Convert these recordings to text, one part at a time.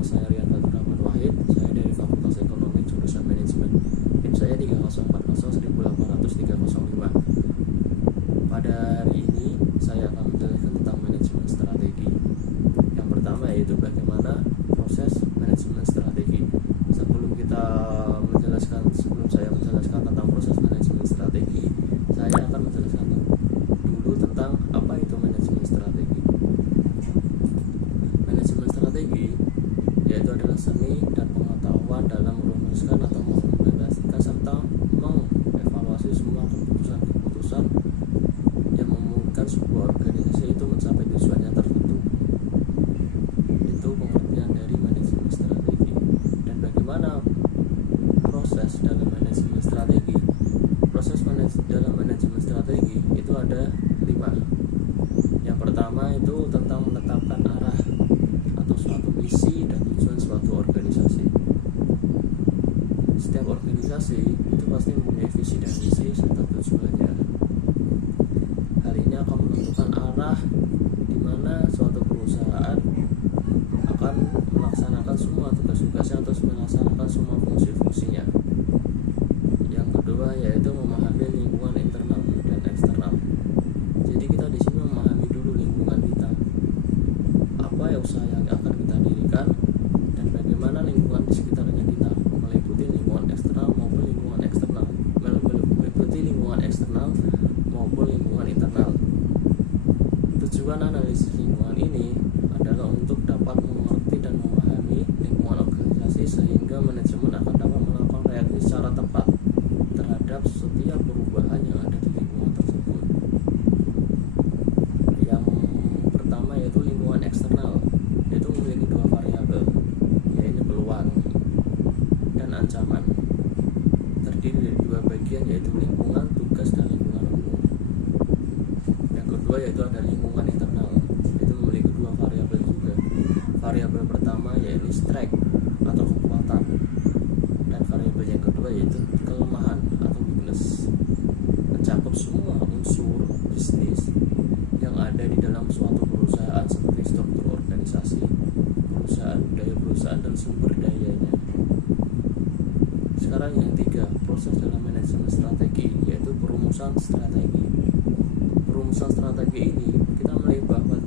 Nama saya Rian Fatur Rahman Wahid. Saya dari Fakultas Ekonomi jurusan Manajemen. NIM saya 304018305. Pada hari ini saya akan menjelaskan tentang manajemen strategi. Yang pertama yaitu bagaimana proses manajemen strategi. Sebelum saya menjelaskan tentang proses manajemen strategi, saya akan menjelaskan dulu tentang apa itu manajemen strategi. Manajemen strategi yaitu adalah seni dan pengetahuan dalam merumuskan atau mengimplementasikan serta mengevaluasi semua keputusan-keputusan yang memungkinkan sebuah organisasi itu mencapai tujuannya tertentu. Itu pengertian dari manajemen strategi. Dan bagaimana proses dalam manajemen strategi? Proses dalam manajemen strategi itu ada 5. Yang pertama itu tentang menetapkan arah atau suatu misi dan tujuan suatu organisasi. Setiap organisasi itu pasti mempunyai visi dan misi serta tujuannya. Hal ini akan menentukan arah di mana suatu perusahaan akan melaksanakan semua tugas-tugasnya atau melaksanakan semua fungsi-fungsinya. Yang kedua yaitu memahami lingkungan internal dan eksternal. Jadi kita di sini memahami dulu lingkungan kita, apa ya usaha yang akan kita dirikan, dan bagaimana lingkungan di sekitarnya kita, meliputi lingkungan eksternal maupun lingkungan eksternal, meliputi lingkungan eksternal maupun lingkungan internal. Tujuan analisis lingkungan ini adalah untuk dapat mengerti dan memahami lingkungan organisasi sehingga manajemen akan dapat melakukan reaksi secara tepat terhadap setiap perubahan yang ada di lingkungan tersebut. Yang pertama yaitu lingkungan eksternal, yaitu memiliki 2 variabel, yaitu peluang dan ancaman. Terdiri dari 2 bagian, yaitu lingkungan tugas dan lingkungan umum. Yang kedua yaitu ada lingkungan internal, yaitu memiliki 2 variabel juga. Variabel pertama yaitu strength atau kekuatan, dan variabel yang kedua yaitu kelemahan atau weakness. Mencakup semua unsur bisnis yang ada di dalam suatu perusahaan seperti struktur organisasi, perusahaan, budaya perusahaan, dan sumber dayanya. Sekarang yang 3, proses dalam manajemen strategi, yaitu perumusan strategi. Perumusan strategi ini kita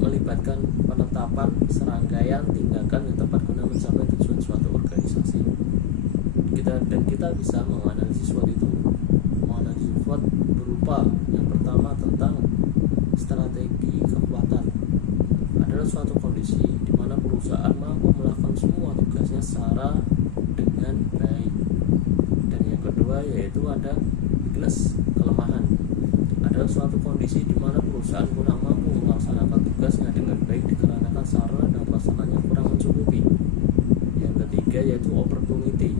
melibatkan penetapan serangkaian tindakan yang tepat guna mencapai tujuan suatu organisasi. Kita bisa menganalisis suatu itu. Menganalisis suatu berupa yang pertama tentang strategi kekuatan. Adalah suatu kondisi di mana perusahaan mampu melakukan semua tugasnya secara dengan baik. Dan yang kedua yaitu ada weakness, kelemahan. Adalah suatu kondisi di mana perusahaan kurang mampu melaksanakan tugasnya dengan baik dikarenakan sarana dan prasarananya kurang mencukupi. Yang ketiga yaitu opportunity.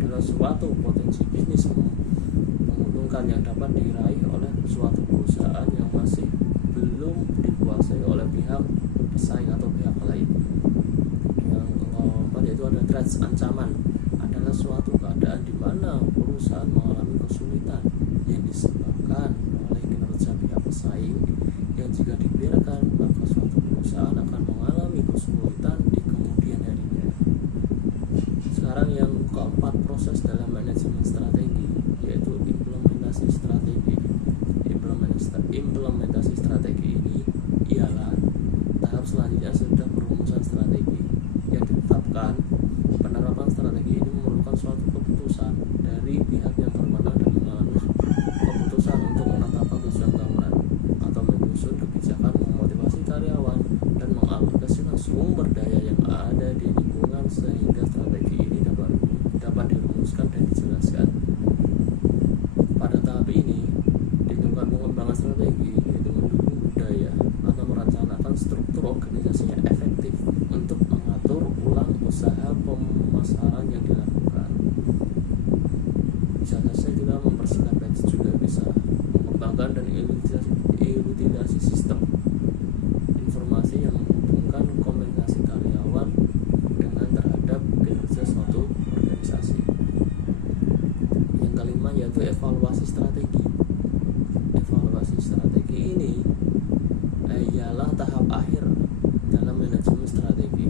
Adalah suatu potensi bisnis menguntungkan yang dapat diraih oleh suatu perusahaan yang masih belum dikuasai oleh pihak pesaing atau pihak lain. Yang keempat yaitu ada threats, ancaman. Adalah suatu keadaan di mana perusahaan mengalami kesulitan yang disebabkan oleh kinerja pihak pesaing yang jika dibiarkan maka suatu perusahaan akan mengalami kesulitan di kemudian harinya. Sekarang yang keempat, proses dalam manajemen strategi, yaitu implementasi strategi. Implementasi strategi ini ialah tahap selanjutnya sudah perumusan strategi yang ditetapkan. Penerapan strategi ini memerlukan suatu keputusan dari pihak yang berwenang dan mengambil keputusan untuk menetapkan tujuan bangunan atau menyusun kebijakan, memotivasi karyawan, dan mengalokasikan sumber daya yang ada di lingkungan sehingga strategi ini dapat dirumuskan dan dijelaskan. Pada tahap ini dilakukan pengembangan strategi yaitu mendukung budaya atau merencanakan struktur organisasi yang efektif untuk mengatur ulang usaha pemasaran yang dilakukan. Bisa saja kita mempersingkat budget juga bisa, mengembangkan dan ilustrasi sistem informasi yang menghubungkan komunikasi karyawan dengan terhadap kinerja suatu organisasi. Yang kelima yaitu evaluasi strategi. Evaluasi strategi ini ialah tahap akhir dalam manajemen strategi.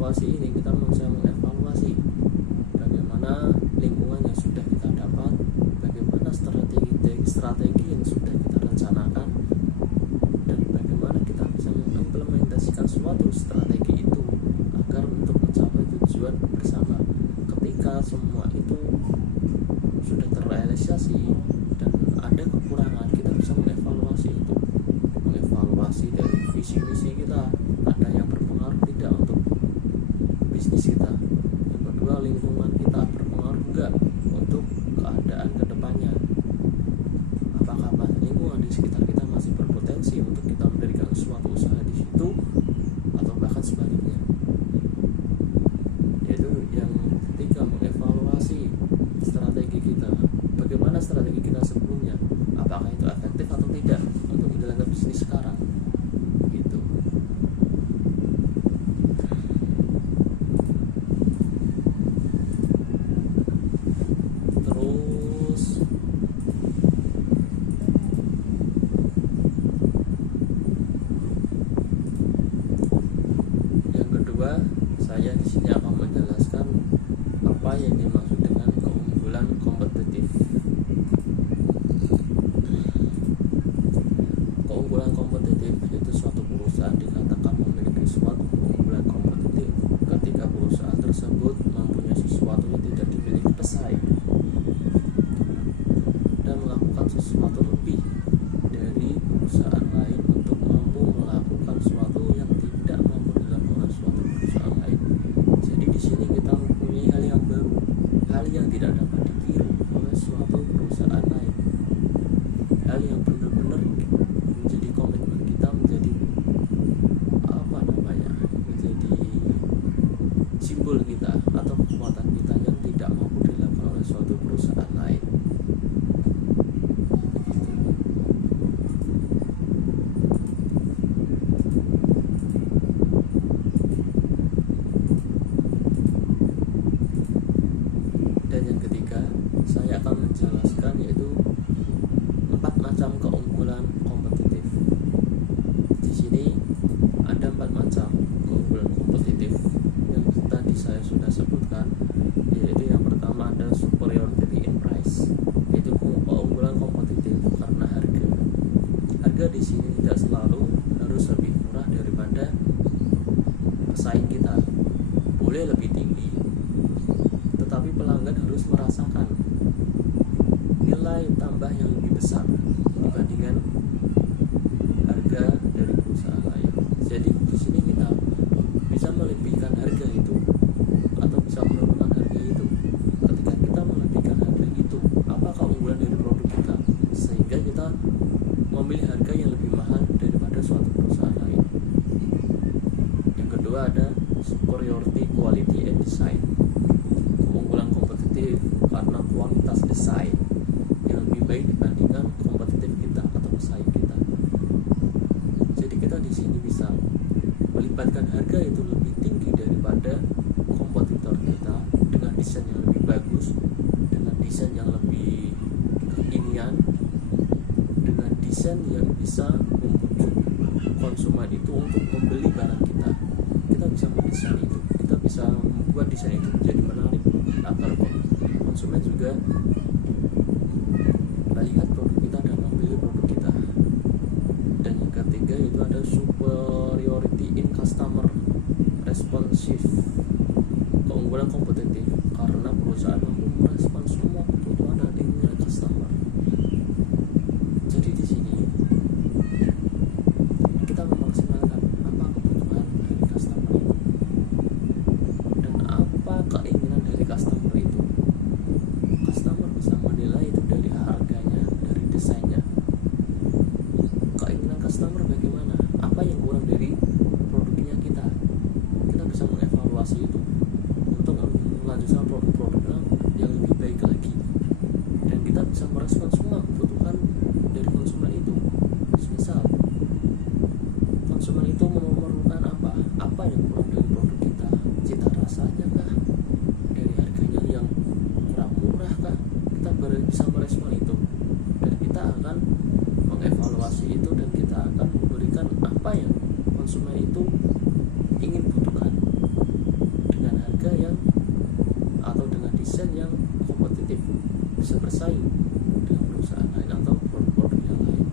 mengevaluasi ini, kita bisa mengevaluasi bagaimana lingkungan yang sudah kita dapat, bagaimana strategi yang sudah kita rencanakan, dan bagaimana kita bisa mengimplementasikan suatu strategi itu agar untuk mencapai tujuan bersama. Ketika semua itu sudah terrealisasi dan ada kekurangan, kita bisa mengevaluasi itu, mengevaluasi dari visi misi kita, ada yang berpengaruh tidak untuk bisnis kita. Yang kedua, lingkungan kita berpengaruh enggak untuk keadaan kedepannya. Apakah lingkungan di sekitar kita masih berpotensi untuk kita mendirikan suatu usaha di situ, atau bahkan sebaliknya. Yaitu yang ketiga, mengevaluasi strategi kita. Bagaimana strategi kita sebelumnya? Apakah itu efektif atau tidak untuk menjalankan bisnis sekarang? Gitu. Terus yang kedua, saya di sini akan menjelaskan apa yang dimaksud dengan keunggulan kompetitif. Keunggulan kompetitif yaitu suatu perusahaan dikatakan memiliki suatu keunggulan kompetitif ketika perusahaan tersebut mempunyai sesuatu yang tidak dimiliki pesaing dan melakukan sesuatu lebih dari perusahaan lain untuk mampu melakukan sesuatu yang tidak mampu dilakukan oleh suatu perusahaan lain. Jadi di sini kita mempunyai hal yang baru, hal yang tidak dapat ditiru oleh suatu perusahaan lain, hal yang benar-benar menjadi komitmen kita, menjadi menjadi simbol kita atau kekuatan kita yang tidak mampu dilakukan oleh suatu perusahaan lain. Dan yang ketiga, saya akan menjelaskan yaitu 4 macam keunggulan kompetitif. Di sini ada 4 macam keunggulan kompetitif yang tadi saya sudah sebutkan, yaitu yang pertama ada superiority in price, yaitu keunggulan kompetitif karena harga. Harga di sini tidak selalu harus lebih murah daripada pesaing kita, boleh lebih tinggi, tetapi pelanggan harus merasakan nilai tambah yang lebih besar dibandingkan harga dari perusahaan lain. Jadi di sini kita bisa melebihkan harga itu atau bisa menurunkan harga itu. Ketika kita melebihkan harga itu, apa keunggulan dari produk kita sehingga kita memilih harga yang lebih mahal daripada suatu perusahaan lain. Yang kedua ada superiority quality and design, keunggulan kompetitif karena kualitas desain yang lebih baik dibandingkan kompetitif kita atau pesaing kita. Jadi kita di sini bisa melibatkan harga itu lebih tinggi daripada kompetitor kita dengan desain yang lebih bagus, dengan desain yang lebih kekinian, dengan desain yang bisa membujuk konsumen itu untuk membeli barang kita. Kita bisa mendesain itu, kita bisa membuat desain itu menjadi menarik agar konsumen juga melihat produk kita dan membeli produk kita. Dan yang ketiga itu ada superiority in customer responsive, keunggulan kompetitif karena perusahaan mampu merespon semua kebutuhan dan keinginan customer. Jadi di sini kita memaksimalkan apa kebutuhan dari customer itu dan apa keinginan dari customer itu. Customer bisa menilai itu dari harganya, dari desainnya. Keinginan customer bagaimana? Apa yang kurang dari produknya kita? Kita bisa mengevaluasi itu untuk melanjutkan produk-produk yang lebih baik lagi. Dan kita bisa merespon semua kebutuhan dari konsumen itu. Misal konsumen itu memerlukan apa? Apa yang kurang dari produk kita? Cita rasanya kah? Dari harganya yang kurang murah kah? Kita bisa merespon itu dan kita akan mengevaluasi itu dan kita akan memberikan apa yang konsumen itu ingin butuhkan. bersaing dengan perusahaan lain atau produk-produk yang lain.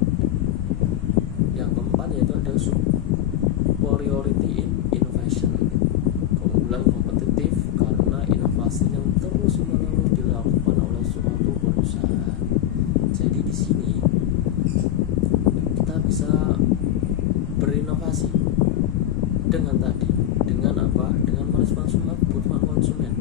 Yang keempat yaitu ada superiority in innovation, keunggulan kompetitif karena inovasi yang terus menerus dilakukan oleh suatu perusahaan. Jadi di sini kita bisa berinovasi dengan apa? Dengan merespons kebutuhan konsumen.